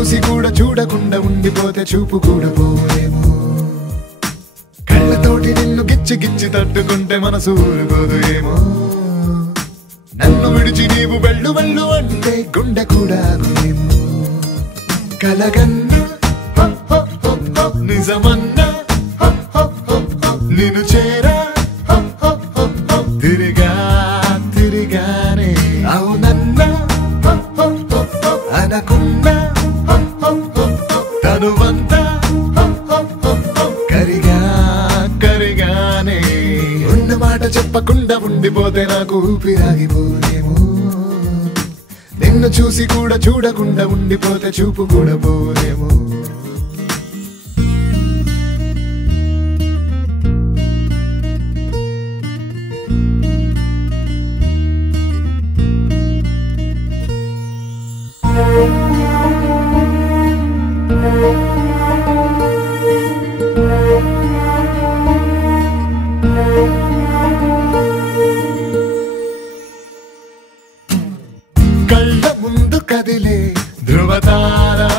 చూసి కూడా చూడకుండా ఉండిపోతే చూపు కూడా పోలేము. కళ్ళతోటి నిన్ను గిచ్చి గిచ్చి తట్టుకుంటే మనసు ఊరుకోదు ఏమో. నన్ను విడిచి నీవు వెళ్ళు వెళ్ళు అంటే గుండె కూడా ఆగునేమో. కలగన్నా నిజమన్నా నిన్ను చేరా తిరిగా తిరిగానే అవునన్నా అనకున్నా తనువంతా కరిగా కరిగానే. ఉన్న మాట చెప్పకుండా ఉండిపోతే నాకు ఊపిరాగిపోనేమో. నిన్ను చూసి కూడా చూడకుండా ఉండిపోతే చూపు కూడా పోలేము. కళ్ళ ముందు కదిలే ధ్రువతారా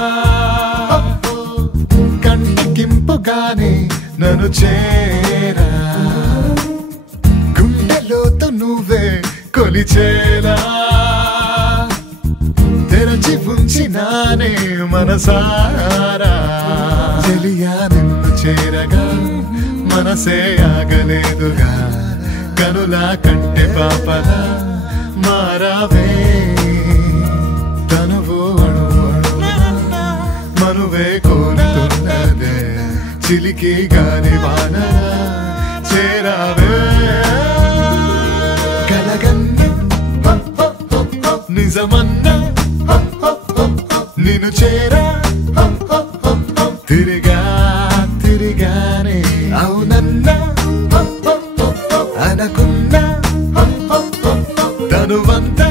కంటికింపుగానే నన్ను చేరా. గుండెలోతు నువ్వే కొలిచేలా తెరచి ఉంచినానే మనసారా. చెలియా నిన్ను చేరగా మనసే ఆగలేదుగా. కనులా కంటే పాపలా మారావే తనువు మనువే కోరుతున్నదే. చిలికి గాని వాన చేరావే. కలగన్నా నిజమన్నా నిన్ను చేరా తిరిగా తిరిగానే అవునన్నా అనకున్నా తనువంతా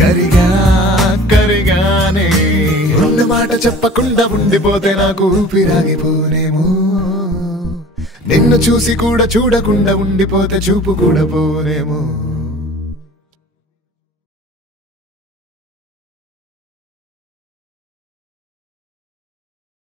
కరిగా కరిగానే. ఉన్న మాట చెప్పకుండా ఉండిపోతే నాకు ఊపిరాగిపోనేమో. నిన్ను చూసి కూడా చూడకుండా ఉండిపోతే చూపు కూడా పోనేమో.